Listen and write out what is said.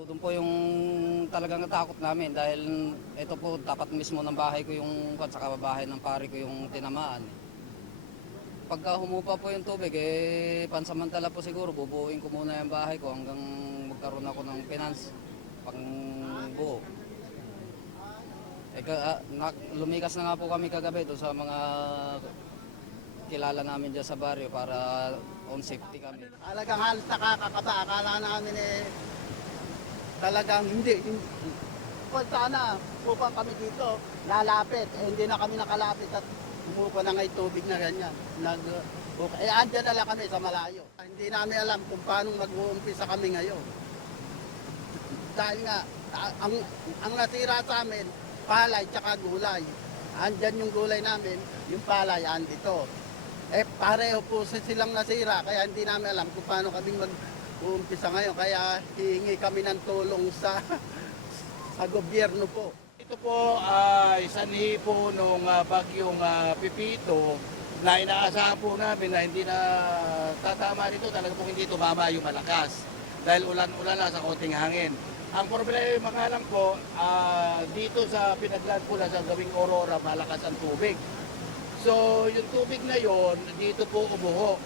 Doon po yung talagang natakot namin dahil ito po tapat mismo ng bahay ko yung sa kababahay ng pare ko yung tinamaan. Pagka humupa po yung tubig, pansamantala po siguro bubuuin ko muna yung bahay ko hanggang magkaroon ako ng finance pang buo. Lumikas na nga po kami kagabi doon sa mga kilala namin dyan sa baryo para on safety kami. Talagang halos nakakakaba. Akala namin talagang hindi. Kung sana pupa kami dito, lalapit. Hindi na kami nakalapit at umupa na ngay tubig na ganyan. Andyan na lang kami sa malayo. Hindi namin alam kung paano mag-uumpisa kami ngayon. Dahil nga, ang natira sa amin, palay tsaka gulay. Andyan yung gulay namin, yung palay andito. Pareho po silang nasira, kaya hindi namin alam kung paano kami mag-uumpisa ngayon. Kaya hihingi kami ng tulong sa gobyerno po. Ito po ay sanhi po nung bagyong Pipito na inaasahan po namin na hindi na tatama dito, talaga po hindi tumama yung malakas dahil ulan-ulan na sa konting hangin. Ang problema nga lang po, dito sa pinaglan po na sa gawing Aurora, malakas ang tubig. So yung tubig na yon dito po umuho.